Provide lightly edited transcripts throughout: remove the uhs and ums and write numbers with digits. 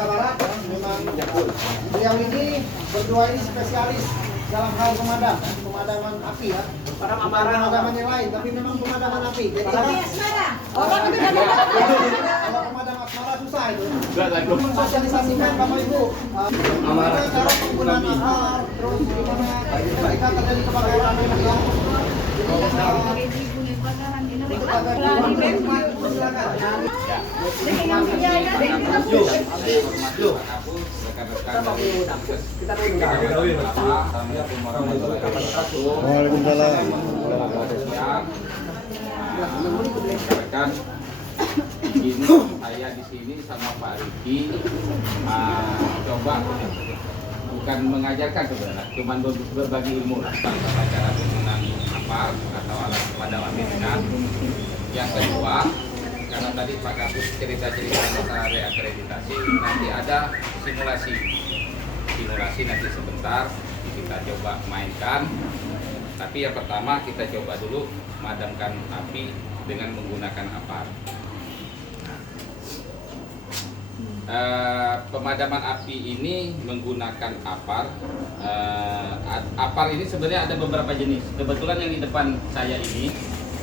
Sumatera Barat. Memang beliau ini berdua ini spesialis dalam hal pemadaman api ya. Pemadaman yang lain, tapi memang pemadaman api. Jadi kalau pemadam asmara susah itu. Sosialisasikan Bapak Ibu. Gimana cara penggunaan asmar, terus gimana ketika terjadi kebakaran ya. Ini saya di sini sama Pak Riki coba bukan mengajarkan sebenarnya, cuma berbagi ilmu lah tentang cara penggunaan apar atau alat pemadam api ringan. Yang kedua, karena tadi Pak Kapus cerita-cerita masalah reakreditasi, nanti ada simulasi nanti sebentar kita coba mainkan. Tapi yang pertama kita coba dulu memadamkan api dengan menggunakan apar. Pemadaman api ini menggunakan apar. Apar ini sebenarnya ada beberapa jenis. Kebetulan yang di depan saya ini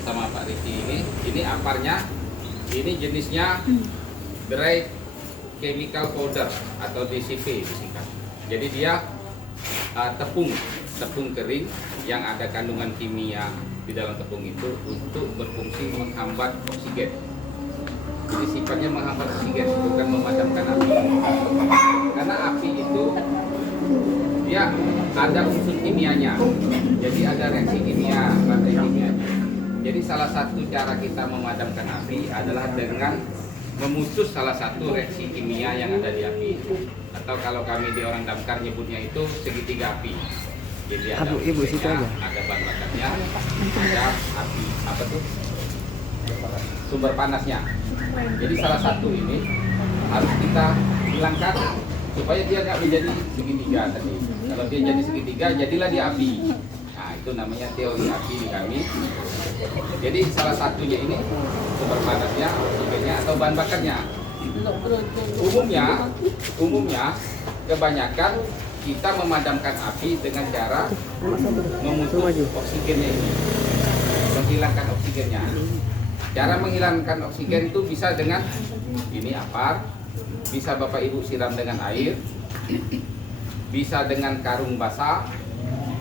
sama Pak Riki ini aparnya, ini jenisnya dry chemical powder atau DCP disingkat. Jadi dia tepung kering yang ada kandungan kimia di dalam tepung itu untuk berfungsi menghambat oksigen. Jadi sifatnya menghambat oksigen, bukan memadamkan api. Karena api itu dia ada unsur kimianya, jadi ada reaksi kimia, rantai kimia. Jadi salah satu cara kita memadamkan api adalah dengan memutus salah satu reaksi kimia yang ada di api. Atau kalau kami di orang damkar nyebutnya itu segitiga api. Jadi ada ada bahan bakarnya, ada api apa tuh? Sumber panasnya. Jadi salah satu ini harus kita hilangkan supaya dia nggak menjadi segitiga tadi. Kalau dia jadi segitiga, jadilah dia api. Nah, itu namanya teori api di kami. Jadi salah satunya ini sumber panasnya, oksigennya atau bahan bakarnya. Umumnya kebanyakan kita memadamkan api dengan cara memutus oksigennya ini, menghilangkan oksigennya. Cara menghilangkan oksigen itu bisa dengan ini apar, bisa Bapak Ibu siram dengan air, bisa dengan karung basah.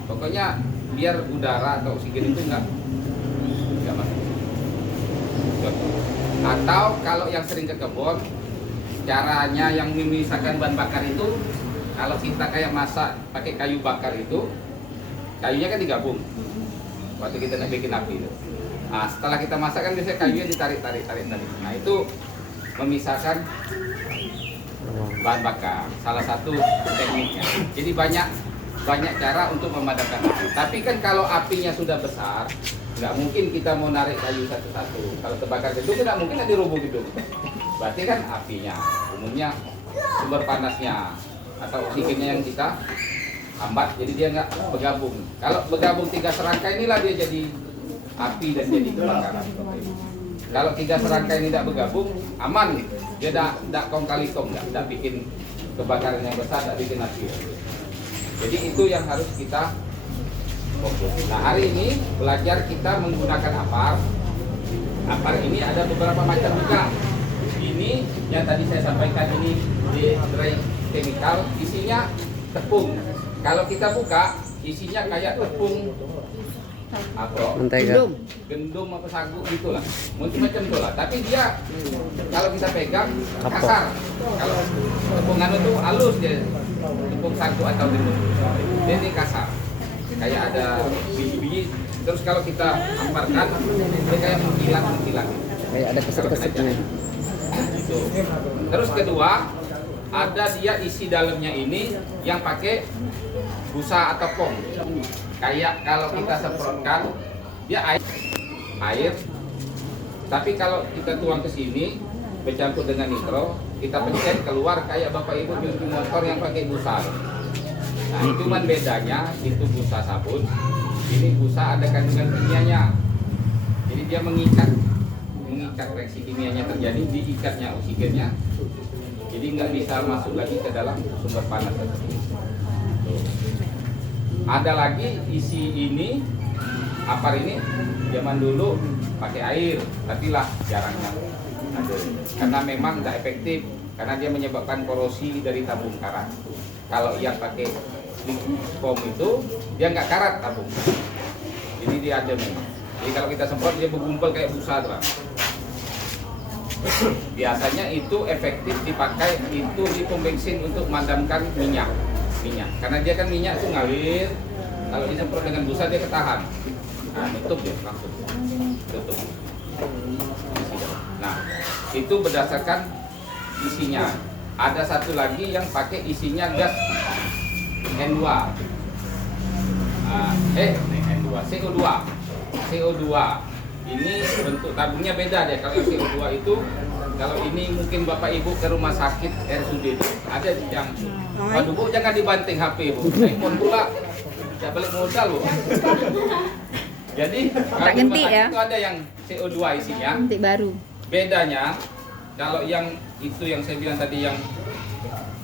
Pokoknya biar udara atau oksigen itu enggak masuk. Atau kalau yang sering ke kebun, caranya yang memisahkan bahan bakar itu, kalau kita kayak masak pakai kayu bakar itu, kayunya kan digabung waktu kita nak bikin api itu. Nah, setelah kita masak kan biasanya kayunya ditarik. Nah, itu memisahkan bahan bakar, salah satu tekniknya. Jadi banyak cara untuk memadamkan api. Tapi kan kalau apinya sudah besar, nggak mungkin kita mau narik kayu satu-satu. Kalau terbakar gedung nggak mungkin ada rubuh gedung. Berarti kan apinya, umumnya sumber panasnya atau oksigennya yang kita hambat, jadi dia nggak bergabung. Kalau bergabung 3 serangkai inilah dia jadi api dan jadi kebakaran. Kalau 3 serangkai ini tidak bergabung, aman. Dia tidak kong kali kong, tidak bikin kebakaran yang besar, tidak bikin api. Jadi itu yang harus kita fokus. Nah, hari ini belajar kita menggunakan apar. Apar ini ada beberapa macam juga. Ini yang tadi saya sampaikan ini di dry chemical, isinya tepung. Kalau kita buka, isinya kayak tepung gendum apa sagu gitulah, macam itulah. Tapi dia kalau kita pegang kasar. Kalau tepungan itu halus dia, tepung sagu atau gendum. Dia ini kasar, kayak ada biji-biji. Terus kalau kita amparkan, dia kayak menghilang. Kayak ada keset-kesetnya. Gitu. Terus kedua, ada dia isi dalamnya ini yang pakai busa atau pom. Kayak kalau kita semprotkan dia air. Tapi kalau kita tuang ke sini bercampur dengan nitro, kita pencet keluar kayak Bapak Ibu nyuci motor yang pakai busa. Nah, cuman bedanya itu busa sabun, ini busa ada kandungan kimianya. Jadi dia mengikat reaksi kimianya terjadi, diikatnya oksigennya jadi nggak bisa masuk lagi ke dalam sumber panas tersebut. Tuh. Ada lagi isi ini, apar ini zaman dulu pakai air, tapi lah jarangnya ada, karena memang tidak efektif, karena dia menyebabkan korosi dari tabung karat. Kalau yang pakai foam itu dia nggak karat tabung, jadi dia ada memang. Jadi kalau kita semprot dia bergumpal kayak busa tuh. Biasanya itu efektif dipakai itu di pom bensin untuk memadamkan minyak, karena dia kan minyak itu ngalir. Kalau disemprot dengan busa dia ketahan. Nah, tutup dia langsung, tutup. Nah, itu berdasarkan isinya. Ada satu lagi yang pakai isinya gas N2. N2, CO2. Ini bentuk tabungnya beda deh. Kalau CO2 itu, kalau ini mungkin Bapak Ibu ke rumah sakit RSUD itu ada yang, waduh Bu jangan dibanting HP Bu, iPhone pula, tidak balik modal Bu. Jadi kalau di rumah sakit itu ada yang CO2 isinya. Ganti baru. Bedanya kalau yang itu yang saya bilang tadi yang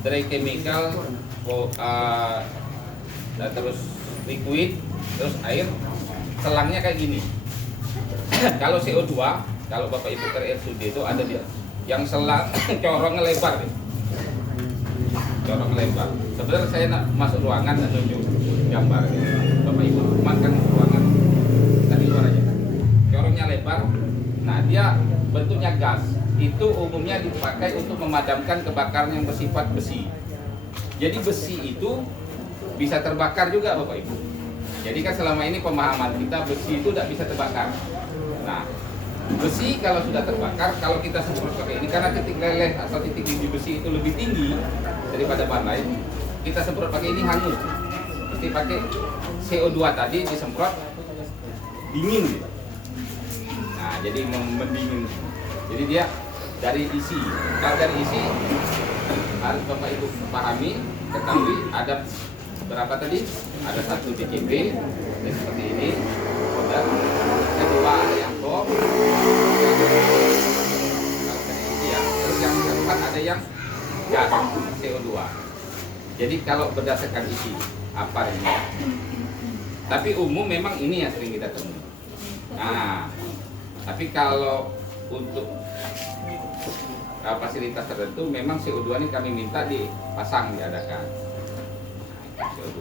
dry chemical, terus liquid, terus air, selangnya kayak gini. Kalau CO2, kalau Bapak Ibu ke RSUD itu ada dia yang selang corongnya lebar deh. Corong lebar. Sebenarnya saya nak masuk ruangan dan nunjuk gambar gitu. Bapak Ibu makan ruangan tadi luar aja. Corongnya lebar. Nah, dia bentuknya gas. Itu umumnya dipakai untuk memadamkan kebakaran yang bersifat besi. Jadi besi itu bisa terbakar juga Bapak Ibu. Jadi kan selama ini pemahaman kita besi itu tidak bisa terbakar. Nah, besi kalau sudah terbakar, kalau kita semprot pakai ini, karena titik leleh atau titik didih besi itu lebih tinggi daripada bahan lain, kita semprot pakai ini hangus. Mesti pakai CO2 tadi disemprot dingin gitu. Nah, jadi mendingin. Jadi dia dari isi. Kalau dari isi harus Bapak Ibu pahami, ketahui ada berapa tadi? Ada 1 DCP, seperti ini. Dan kedua ada yang foam, terus yang keempat ada yang gas CO2. Jadi kalau berdasarkan isi apa ini, tapi umum memang ini yang sering kita temui. Nah, tapi kalau untuk fasilitas tertentu memang CO2 ini kami minta dipasang, diadakan. Nah, CO2.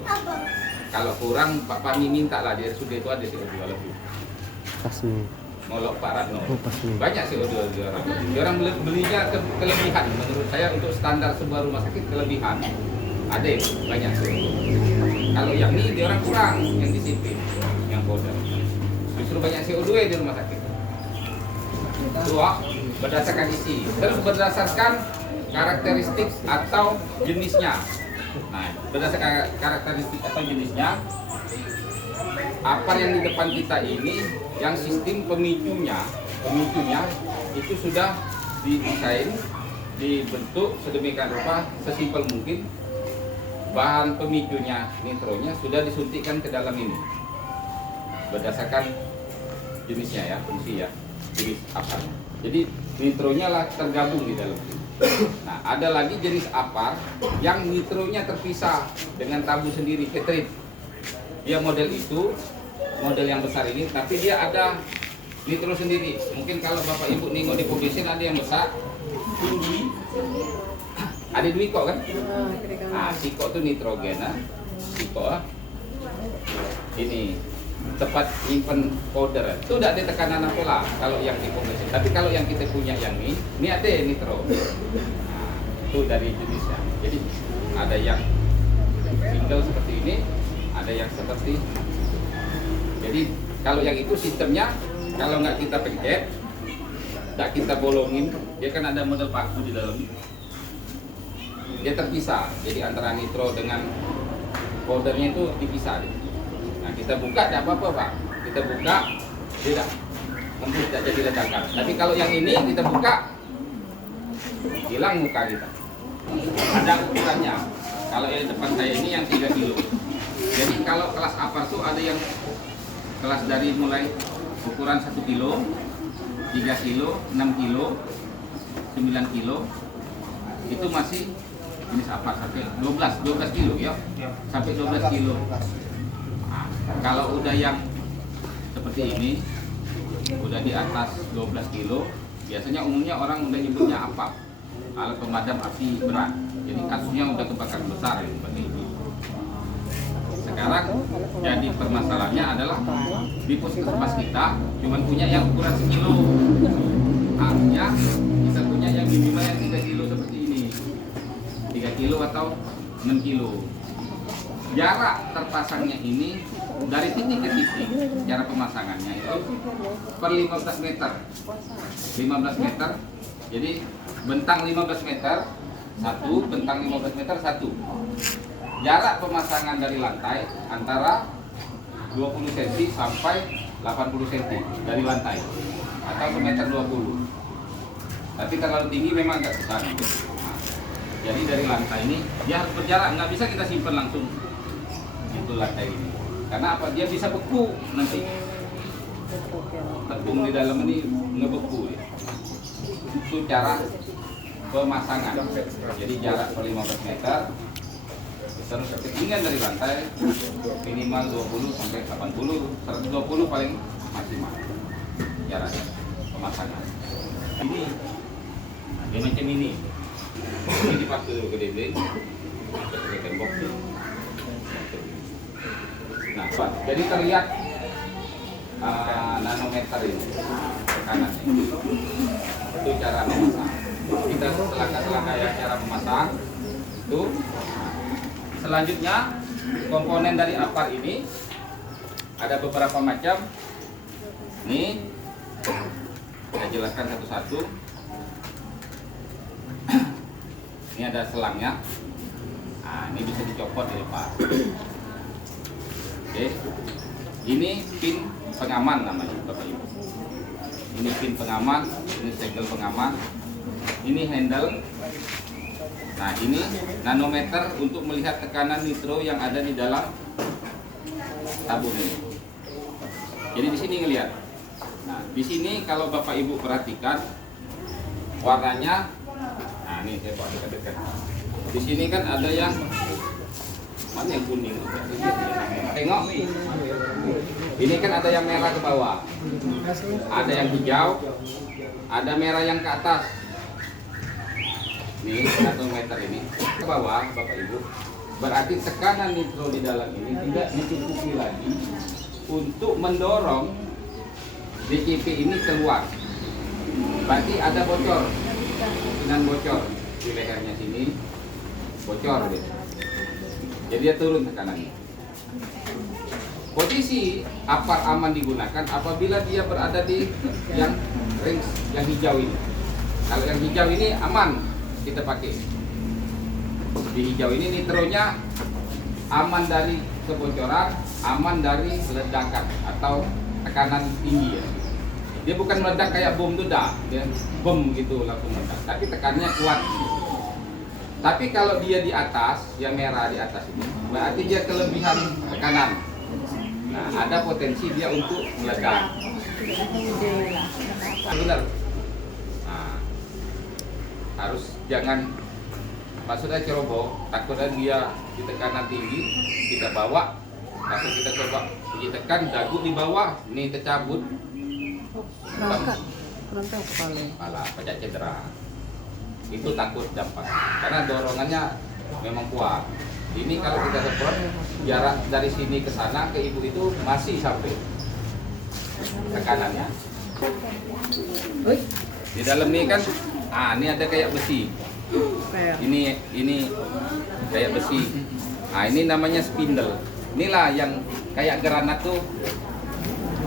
Kalau kurang Pak Pani minta lah di RSUD itu ada CO2 lebih. Pasmi. Molok Pak Ratno. Oh, pasmi. Banyak CO2 di orang. Orang belinya kelebihan menurut saya untuk standar sebuah rumah sakit kelebihan. Ada banyak CO2. Kalau yang ini di orang kurang yang disiplin, yang powder. Justru banyak CO2 di rumah sakit. Dua, berdasarkan isi. Terus berdasarkan karakteristik atau jenisnya. Nah, berdasarkan karakteristik atau jenisnya, apar yang di depan kita ini, yang sistem pemicunya itu sudah didesain, dibentuk sedemikian rupa, sesimpel mungkin. Bahan pemicunya, nitronya sudah disuntikkan ke dalam ini, berdasarkan jenisnya ya, fungsi ya, jenis aparnya. Jadi nitronya lah tergabung di dalam ini. Nah, ada lagi jenis apar yang nitronya terpisah dengan tabung sendiri, ketrit. Dia model itu, model yang besar ini, tapi dia ada nitro sendiri. Mungkin kalau Bapak Ibu nengok di pom bensin ada yang besar, tinggi, ada dua kok kan? Nah, sikok itu nitrogen, sikok ini tempat nyimpen powder. Itu tidak ada tekanan apa lah kalau yang di pom bensin. Tapi kalau yang kita punya yang ini ada nitro. Nah, itu dari jenisnya. Jadi ada yang single seperti ini, ada yang seperti. Jadi kalau yang itu sistemnya kalau nggak kita pencet, nggak kita bolongin, dia kan ada model paku di dalam. Dia terpisah. Jadi antara nitro dengan powdernya itu dipisah. Nah, kita buka tidak apa-apa Pak. Kita buka, tidak mungkin tidak jadi ledakan. Tapi kalau yang ini kita buka, hilang muka kita. Ada ukurannya. Kalau yang depan saya ini yang 3 kilo. Jadi kalau kelas apar tuh ada yang kelas dari mulai ukuran 1 kilo, 3 kilo, 6 kilo, 9 kilo, itu masih ini sampai 12 kilo ya, sampai 12 kilo. Nah, kalau udah yang seperti ini, udah di atas 12 kilo, biasanya umumnya orang udah nyebutnya APAP, alat pemadam api berat. Jadi kasusnya udah kebakaran besar ya, seperti ini. Sekarang jadi permasalahannya adalah di puskesmas kita cuma punya yang ukuran sekilo. Artinya kita punya yang minimal yang 3 kilo seperti ini, 3 kilo atau 6 kilo. Jarak terpasangnya ini dari titik ke titik, cara pemasangannya itu per 15 meter. 15 meter, jadi bentang 15 meter, satu, bentang 15 meter, satu. Jarak pemasangan dari lantai antara 20 cm sampai 80 cm dari lantai, atau 1,20 meter. Tapi terlalu tinggi memang agak susah. Jadi dari lantai ini dia harus berjarak, nggak bisa kita simpan langsung itu lantai ini. Karena apa? Dia bisa beku nanti. Tepung di dalam ini ngebeku ya. Itu cara pemasangan. Jadi jarak per 15 meter. Terus ketinggian dari lantai minimal 20 sampai 80, 120 paling maksimal jarak pemasangan. Ini dia macam ini dipakai ke dinding, ke tembok. Nah, Pak, jadi terlihat nanometer ini tekanan ini. Itu cara memasang. Kita selangkah-selangkah ya cara memasang. Itu. Selanjutnya komponen dari APAR ini ada beberapa macam. Ini saya jelaskan satu-satu. Ini ada selangnya. Nah, ini bisa dicopot ya Pak. Oke. Ini pin pengaman namanya Bapak Ibu. Ini pin pengaman, ini segel pengaman, ini handle. Nah, ini nanometer untuk melihat tekanan nitro yang ada di dalam tabung ini. Jadi di sini ngelihat. Nah, di sini kalau Bapak Ibu perhatikan warnanya, nah ini saya bawa dekat-dekat. Di sini kan ada yang mana yang kuning? Tengok, ini kan ada yang merah ke bawah, ada yang hijau, ada merah yang ke atas. Ini 1 meter ini ke bawah Bapak Ibu, berarti tekanan nitro di dalam ini tidak dicukupi lagi untuk mendorong DCP ini keluar. Berarti ada bocor, dengan bocor di lehernya sini, bocor gitu. Jadi dia turun tekanannya. Posisi APAR aman digunakan apabila dia berada di yang ring yang hijau ini. Kalau yang hijau ini aman kita pakai. Di hijau ini nitronya aman dari kebocoran, aman dari ledakan atau tekanan tinggi ya. Dia bukan meledak kayak bom itu dah, dia bom gitu langsung meledak, tapi tekanannya kuat. Tapi kalau dia di atas, yang merah di atas ini, berarti dia kelebihan tekanan. Nah, ada potensi dia untuk meledak. Benar. Nah, harus jangan maksudnya ceroboh, takutnya dia di tekanan tinggi, kita bawa, langsung kita coba ditekan, dagu di bawah, ini tercabut, kepala, pecah cedera. Itu takut dampak, karena dorongannya memang kuat. Ini kalau kita semprot, jarak dari sini ke sana ke ibu itu masih sampai tekanannya. Di dalam ini kan, ini ada kayak besi. Ini kayak besi. Nah, ini namanya spindle. Inilah yang kayak granat tuh.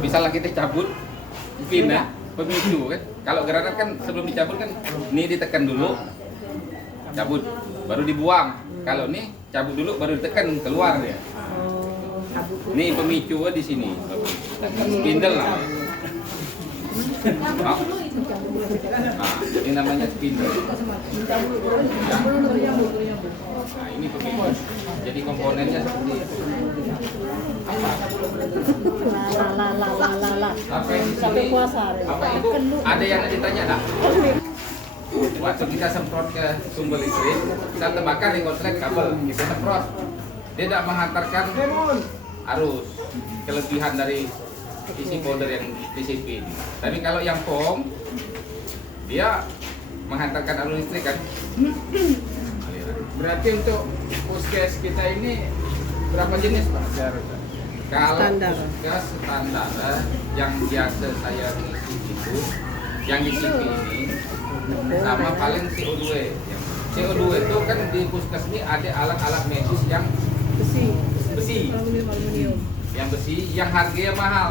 Misalnya kita cabut pin ya, pemicu kan. Kalau granat kan sebelum dicabut kan ini ditekan dulu, cabut, baru dibuang. Kalau ini cabut dulu baru ditekan keluar ya. Ini pemicu di sini. Spindle lah. Nah, ini namanya spindle. Nah, ini pemicu. Jadi komponennya seperti itu. Sampai puasa. Apa Ibu? Ada yang ditanya tak? waktu kita semprot ke sumber listrik, kita terbakar di korslet kabel, kita semprot. Dia tidak menghantarkan arus kelebihan dari isi folder yang disipin. Tapi kalau yang POM, dia menghantarkan arus listrik kan. Berarti untuk puskes kita ini berapa jenis Pak? Kalau Standar. puskes standar yang biasa saya ngisi itu, yang disipin ini sama paling CO2. CO2 itu kan di puskes ini ada alat-alat medis yang besi, Aluminium. yang besi, yang harganya mahal.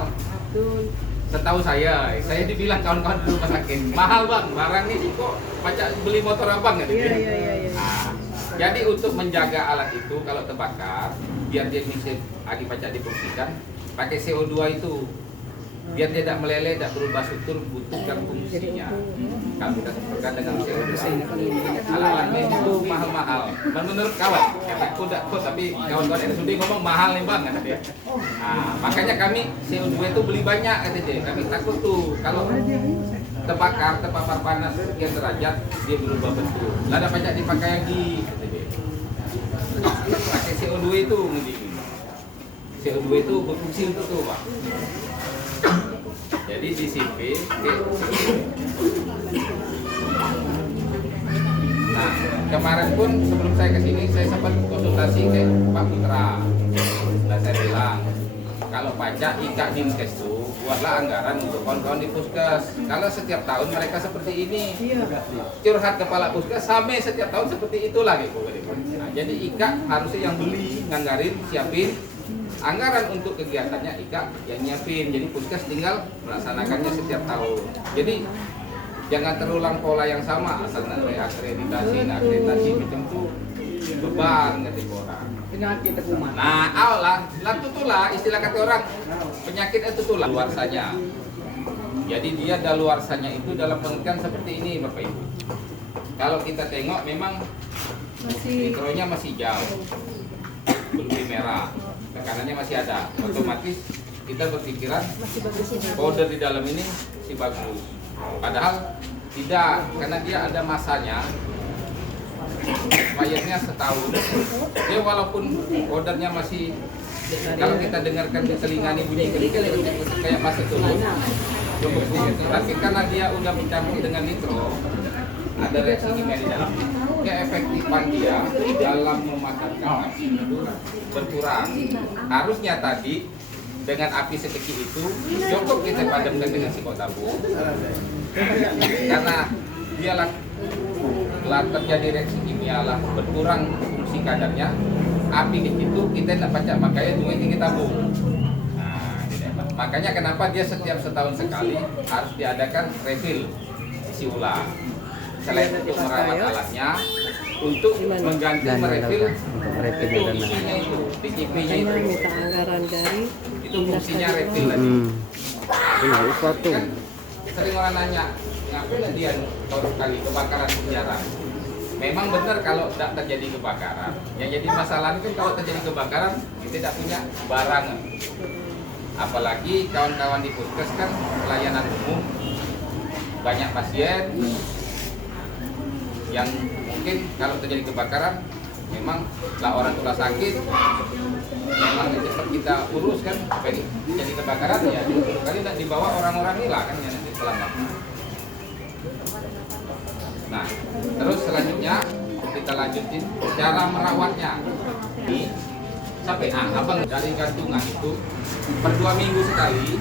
Betul. Setahu saya dibilang kawan-kawan di rumah sakit, mahal bang, barang ini kok pacak beli motor abang ya? Iya. Nah, jadi untuk menjaga alat itu kalau terbakar, biar dia bisa lagi pacak difungsikan, pakai CO2 itu, biar dia tidak meleleh, tidak berubah struktur, butuhkan fungsinya. Kalau kita semprotkan dengan CO2, alat-alat medis itu mahal-mahal. Menurut kawan, kataku tidak kok, tapi kawan-kawan yang sudah ngomong mahal nih bang, kata dia. Nah, makanya kami CO2 itu beli banyak, kata dia. Kami takut tuh kalau terbakar, terpapar panas sekian derajat, dia berubah bentuk. Lada banyak dipakai lagi, kata dia. Pakai CO2 itu, CO2 itu berfungsi untuk tuh pak. Jadi di CV, nah kemarin pun sebelum saya kesini saya sempat konsultasi ke Pak Putra. Dan saya bilang kalau pajak IKA Dinkes itu buatlah anggaran untuk kawan-kawan di puskes. Kalau setiap tahun mereka seperti ini, curhat kepala puskes sampai setiap tahun seperti itu lagi. Nah, jadi IKA harusnya yang beli, nganggarin, siapin anggaran untuk kegiatannya IKA yang nyiapin. Jadi puskes tinggal melaksanakannya setiap tahun. Jadi jangan terulang pola yang sama, asal akreditasi macam itu beban ngerti orang. Penyakit kuman. Nah, lah tutulah istilah kata orang penyakit itu tulah luarsanya. Jadi dia daluarsanya itu dalam pengertian seperti ini Bapak Ibu. Kalau kita tengok memang mikronya masih jauh, belum merah, tekanannya masih ada. Otomatis kita berpikiran powder di dalam ini si bagus. Padahal tidak, karena dia ada masanya. Expirednya setahun. Dia walaupun powdernya masih, kalau kita dengarkan di telinga ini bunyi kayak masih turun, tapi karena dia udah mencampur dengan nitro, ada reaksi kimia di dalam. Keefektifan dia dalam memadamkan api itu berkurang. Harusnya tadi dengan api sekecil itu cukup kita padamkan dengan psikotabung, karena dia terjadi reaksi kimia lah berkurang fungsi kadarnya. Api kecil itu kita tidak pacak, makanya duit kita tabung. Nah, makanya kenapa dia setiap setahun sekali harus diadakan refill isi ulang. Selain untuk merawat alatnya, untuk mengganti merefill isinya itu, DCP-nya itu. Minta anggaran dari Itu fungsinya refill tadi. Kan sering orang nanya, ngapain dia tahun sekali kebakaran penjara? Memang benar kalau tidak terjadi kebakaran. Yang jadi masalah itu kalau terjadi kebakaran kita tidak punya barang. Apalagi kawan-kawan di puskes kan pelayanan umum, banyak pasien yang mungkin kalau terjadi kebakaran memang lah orang tua sakit, memang cepat kita urus kan. Jadi kebakaran ya kali tidak dibawa orang-orang ini lah kan yang nanti selamatkan. Nah, terus selanjutnya kita lanjutin cara merawatnya. Ini sampai abang dari gantungan itu per 2 minggu sekali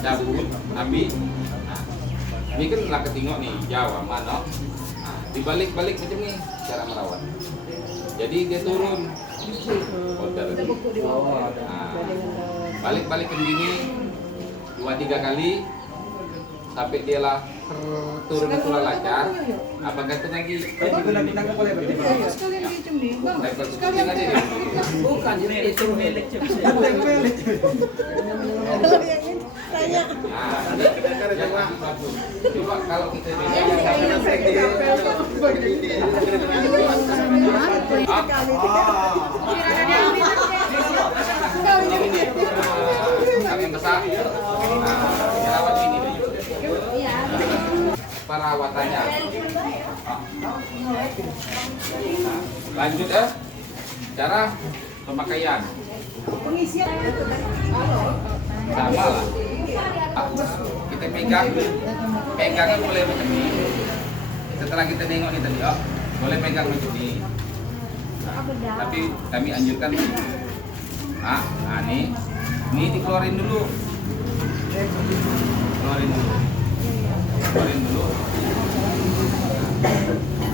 cabut, ambil. Ini kan lah ketingok nih Jawa mana. Nah, dibalik-balik macam ini cara merawat. Jadi dia turun. Nah, balik-balik ke sini 2-3 kali sampai dia lah turun itu lancar. Apa gantung lagi? Sekalian Sekalian aja dia. Bukan, ini suruh melet. Yang lagi bagus. Coba kalau kita kalian besar, perawat ini perawatannya Lanjut cara pemakaian. Sama lah. Kita pegangan boleh macam ini. Setelah kita tengok nih tadi, boleh pegang macam ini. Tapi kami anjurkan begini. Ini dikeluarin dulu. Keluarin dulu.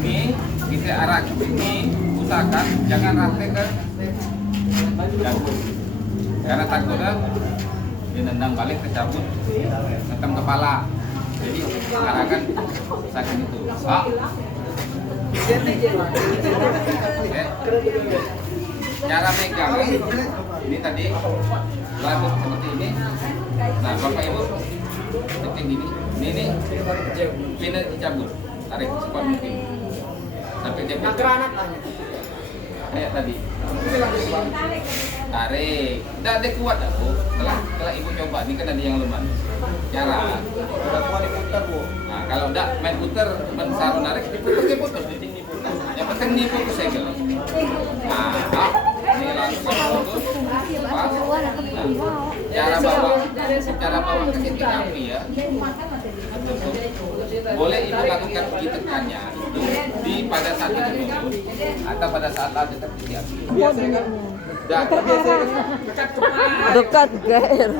Ini kita arah ini, usahakan jangan rantai ke jantung. Karena takutnya dia nendang balik kecabut ngetem kepala. Jadi arahkan usahakan itu. Cara megang ini tadi lalu seperti ini. Nah, Bapak Ibu seperti ini. Ini pindah dicabut, tarik sekuat mungkin. Sampai dia kayak tadi. Tarik. Tidak ada kuat dah, Bu. Setelah Ibu coba, ini kan ada yang lemah. Cara. Nah, kalau tidak main putar, sarung narik, diputar. Yang penting ini putus segel. Nah, ini langsung putus. Cara bawa ke titik api ya. Boleh Ibu lakukan uji tekannya itu pada saat itu atau pada saat lagi tertitik api. Dekat gair.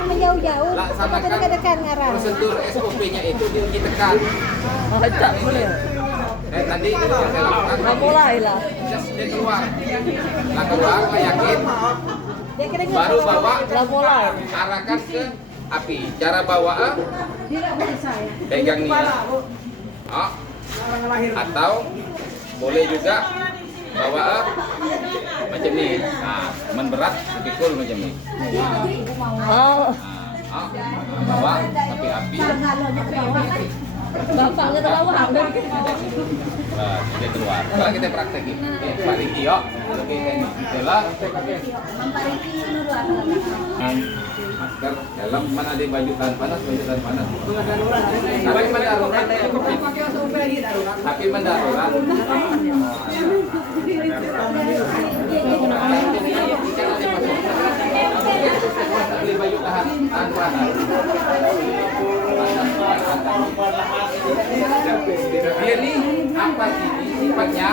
Menjauh-jauh. Laksanakan prosedur SOP-nya itu diuji tekan. Tak boleh. Tadi saya lakukan. Mulai lah. Dia keluar. Yakin. Baru bawa. Mulai. Arahkan ke api. Cara bawa pegang nih ya. Atau boleh juga bawa macam ni. Menberat pikul macam ni. Bawa tapi api. Bapak nggak tahu hamil. Dia keluar. Sekarang kita praktekin. Pak Riki, yuk. Oke, itulah. Masker, helm, mana ada baju tahan panas. Tapi mendarurat. Beli baju tahan panas. Dia ini apa ini sifatnya?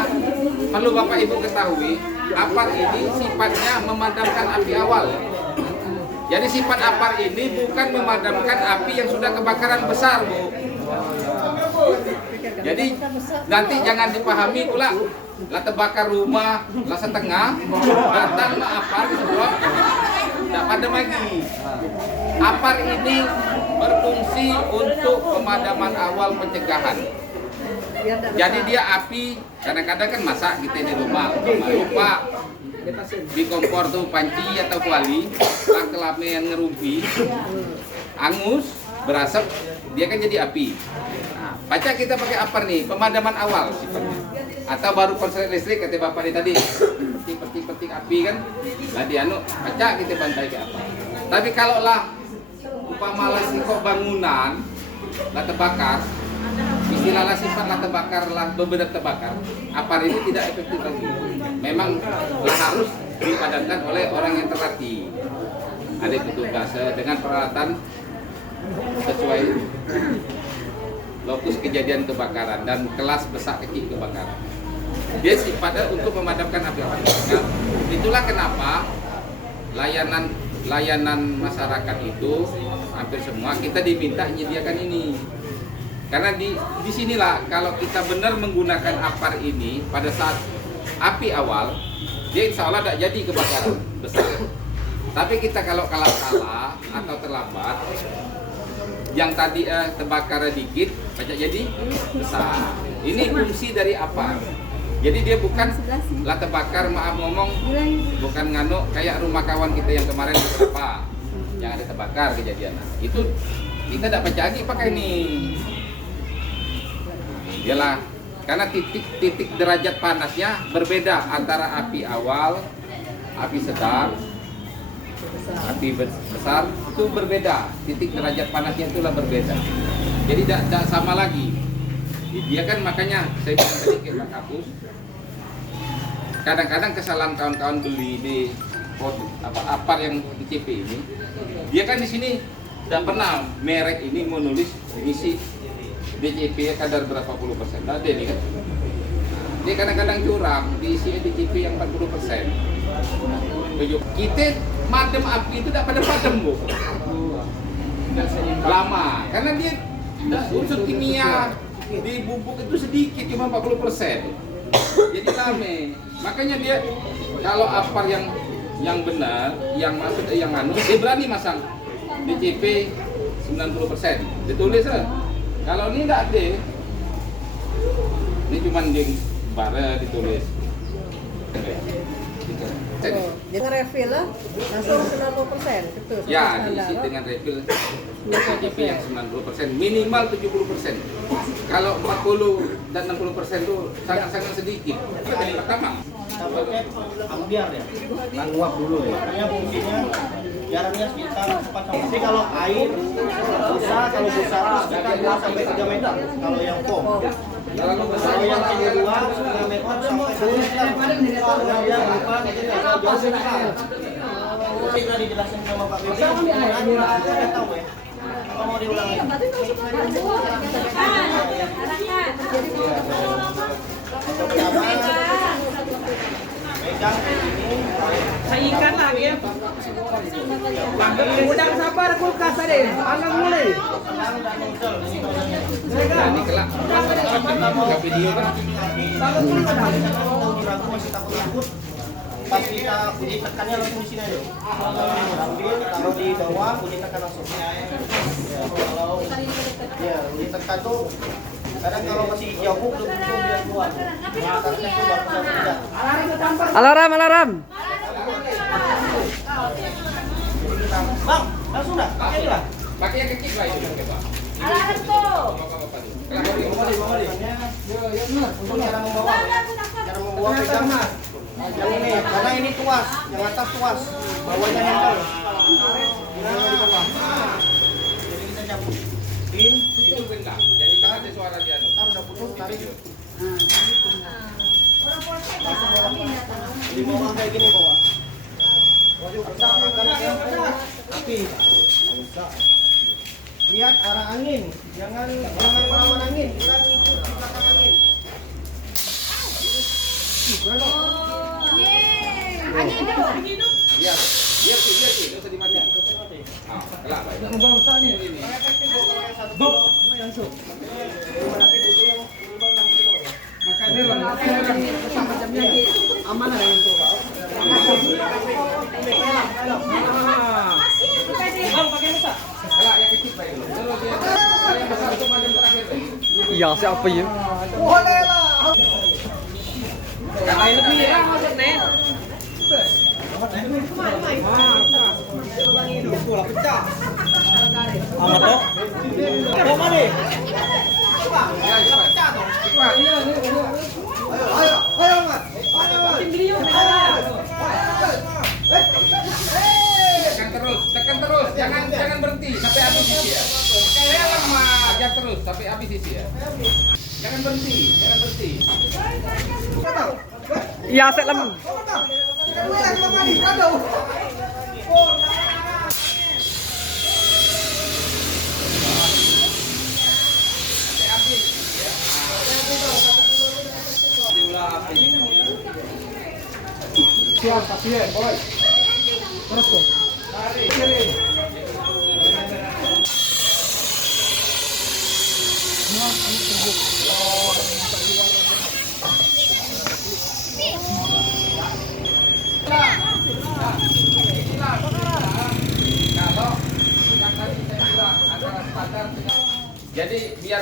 Perlu Bapak Ibu ketahui, apar ini sifatnya memadamkan api awal. Jadi sifat apar ini bukan memadamkan api yang sudah kebakaran besar, Bu. Jadi nanti jangan dipahami pula lah terbakar rumah, lah setengah, datang apar semua, tidak padam lagi. Apar ini berfungsi untuk pemadaman awal pencegahan. Jadi dia api, kadang-kadang kan masak kita di rumah, lupa di kompor tuh panci atau kuali, lah kelamian ngerumpi, angus, berasap, dia kan jadi api. Baca kita pakai apar nih, pemadaman awal sifatnya. Atau baru konslet listrik kata Bapak tadi, petik api kan, lah dianu, baca kita bantai ke apa. Tapi kalau lah umpamalah kok bangunan lah terbakar, istilahlah sifat lah terbakar lah benar terbakar, apar ini tidak efektif lagi. Memang lah harus dipadamkan oleh orang yang terlatih. Ada petugas dengan peralatan sesuai lokus kejadian kebakaran dan kelas besar kecil kebakaran. Dia sifatnya untuk memadamkan api awal. Nah, itulah kenapa layanan masyarakat itu hampir semua kita diminta menyediakan ini. Karena di sinilah kalau kita benar menggunakan apar ini pada saat api awal, dia insya Allah tidak jadi kebakaran besar. Tapi kita kalau kalah atau terlambat, yang tadi terbakar dikit, banyak jadi besar. Ini fungsi dari apar. Jadi dia bukan lah terbakar, maaf ngomong, bukan ngano kayak rumah kawan kita yang kemarin beberapa yang ada terbakar kejadian. Itu kita tidak lagi pakai ini. Dialah karena titik derajat panasnya berbeda antara api awal, api sedang, api besar itu berbeda. Titik derajat panasnya itulah berbeda. Jadi tidak sama lagi. Dia kan makanya saya bilang tadi ke Pak Kapus, kadang-kadang kesalahan kawan-kawan beli di apar yang DCP ini, dia kan di sini tidak pernah merek ini menulis isi DCP kadar berapa puluh persen. Nah, dia ini kan, dia kadang-kadang curang diisi DCP yang 40%. Kita madem api itu tidak pada padam bu, lama, karena dia unsur kimia di bubuk itu sedikit, cuma 40%. Jadi rame. Makanya dia kalau apar yang benar, yang masuk yang anu, dia berani masang DCP 90%. Ditulis lah. Kalau ini enggak ada. Ini cuma geng bara ditulis. Jadi refill lah, langsung 90%. Betul. Ya, diisi dengan refill DCP yang 90%, minimal 70%. Kalau 40 dan 60% itu sangat-sangat sedikit. Yang pertama, Pakai ambiar ya, nguap dulu ya. Makanya fungsinya jaraknya sekitar 4 sampai. Tapi kalau air, busa itu sekitar 2 sampai 3 meter. Kalau yang foam. Kalau yang C2 setengah meter sampai 2 meter. Kalau yang bukan itu jauh sekali. Tadi sudah dijelasin sama Pak Bibi. Saya tahu ya. Kalau mau diulangi. Megang ini. Sayikan lagi ya. Udang sabar kulkas tadi. Panggang mulai. nah ini kelak buka video kan. Masih takut-takut. Pas kita bunyi tekannya langsung di sini aja. Ambil, taruh di bawah, bunyi tekan langsung. Ya, kalau bunyi tekan tuh kadang kalau masih jauh belum dia keluar. Nah, karena itu baru bisa tidak. Alarm. Bang, langsung dah, pakai ini lah. Pakai yang kecil lah itu, coba. Alarm tuh. Untuk cara membawa pegang yang ini, karena ini tuas, yang atas tuas, bawahnya handle. Ini di bawah. Jadi kita cabut. Pin, Itu benda. Jadi kan ada suara dia tuh. ntar udah putus, tarik. Di bawah kayak gini bawah. Api. Lihat arah angin, jangan melawan angin, kita ngikut di belakang angin. Biar sih, nggak usah dimati. Ah, kelak baik. Ini. Aman ada yang tua. Kelak yang kecil baik dulu. Terus dia yang besar itu macam terakhir lagi. Iya, siapa ya? Boleh lah. Kain lebih lah maksudnya. Amat dong. Mau mana? Ya, cepat. Cepat. Ayo, Mat. Tekan terus, jangan berhenti sampai habis isi ya. Saya lama, ajar terus sampai habis isi ya. Jangan berhenti. Iya, set lem. Sampai habis ya. Diulah api. Siap, pasien, boy. Terus tuh. Kiri. Jadi biar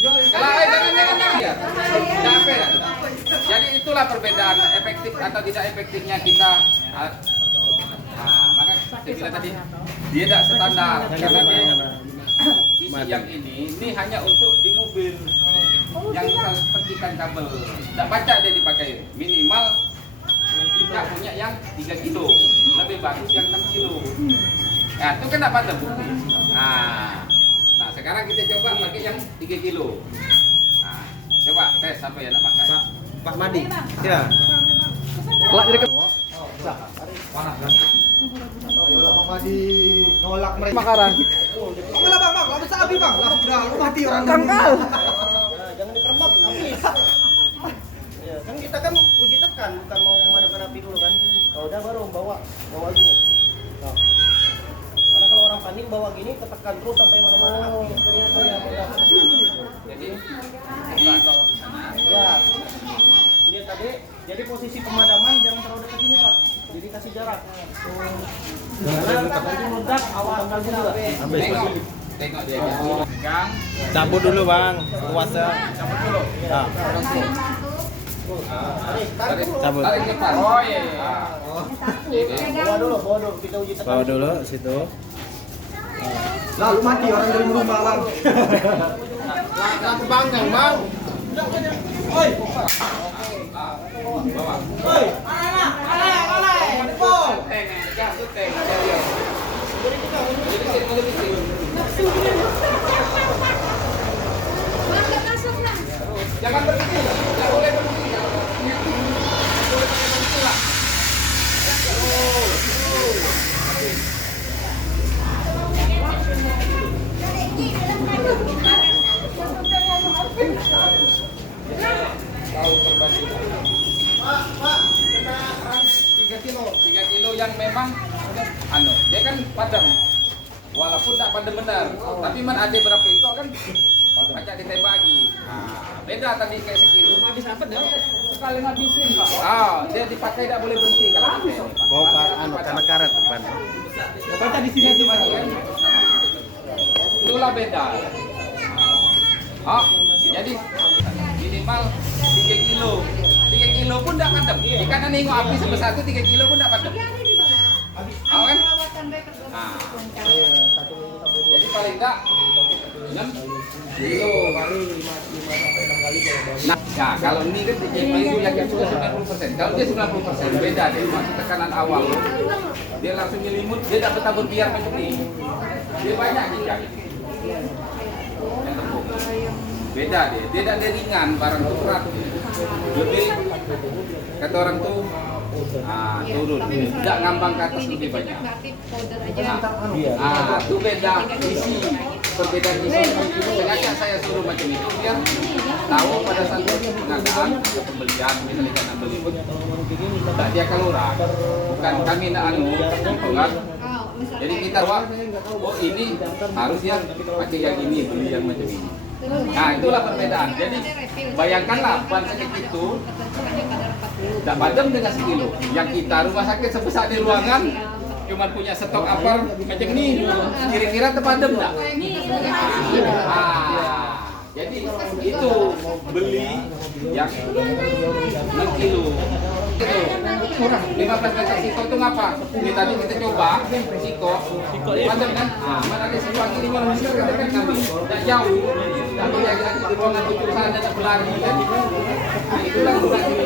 jangan biar. Capek kan? Jadi itulah perbedaan efektif atau tidak efektifnya kita. Nah, maka saya bilang tadi dia tidak standar karena dia isi yang ini hanya untuk di mobil yang petikan kabel. Tidak baca dia dipakai minimal kita punya yang 3 kilo, lebih bagus yang 6 kilo. Nah, itu kan dapat terbukti. Nah, sekarang kita coba pakai yang 3 kilo. Nah, tes apa yang nak pakai. Pak Madi. Ya. Kelak jadi Panas kan? Ayolah Pak Madi, nolak mereka. makaran. Kamu lah bang, lah bisa api bang, lah udah lu mati orang. Kangkal. Jangan dipermak, api. Ya, kan kita kan uji tekan, bukan mau memadamkan api dulu kan. Kalau udah baru bawa gini. Nah. Karena kalau orang panik bawa gini, ketekan terus sampai mana-mana api. Jadi Ya, lihat tadi. Jadi posisi pemadaman jangan terlalu dekat ini Pak. Jadi kasih jarak. Karena nanti meledak awal kali juga. tengok dia. Pegang. Cabut dulu bang, kuasa. Nah, Tarik, Cabut. tarik cepat. Oh iya. Bawa dulu, kita uji tekan. bawa dulu situ. Lah lu mati orang dari rumah bang. Lah kebangang bang. Oi. Bawa. Oi. Alay. Pol. Teng, jatuh teng. Jangan berhenti, tidak boleh berhenti. Pak, kena 3 kilo. 3 kilo yang memang dia kan padam. Walaupun tak padam benar, tapi man ada berapa itu kan macam ditembaki. Beda tadi kayak sekilo. Habis apa dah? Sekali ngabisin, Pak. Dia dipakai tidak boleh berhenti kalau pakai ini, Pak. Bawa karena karet depan. Baca di sini aja, Pak. Itulah beda. Jadi minimal 3 kilo. 3 kilo pun tidak padam. Ikan nengok api sebesar itu 3 kilo pun tidak padam. Kan? Jadi paling enggak 6 kilo. Nah, kalau ini kan itu yang sudah 90%. Kalau dia 90% beda dia masuk tekanan awal. Dia langsung nyelimut, dia dapat tabur biar macam ini. Dia banyak ikan. Yang tepung. Beda dia tidak ringan, barang itu berat. Lebih kata orang tuh turun, tidak ngambang ke atas lebih banyak. Itu beda isi, perbedaan isi. Sengaja saya suruh macam itu biar tahu pada saat pengadaan atau pembelian, misalnya ikan beli pun tak dia kalora, bukan kami nak bukan. Jadi kita ini harusnya pakai yang ini, beli yang macam ini. Nah itulah perbedaan. Jadi bayangkanlah ban sakit itu tak padam dengan sekilo. Yang kita rumah sakit sebesar di ruangan cuma punya stok apar macam ini, kira-kira terpadam tak? Jadi itu beli yang 6 kilo. Murah. 15 meter siko itu ngapa? Ini tadi kita coba siko padam kan? Mana ada siko lagi 5 meter kita kan ngambil. Tak jauh. Tapi yang di ruangan itu sana ada berlari kan? Itulah gunanya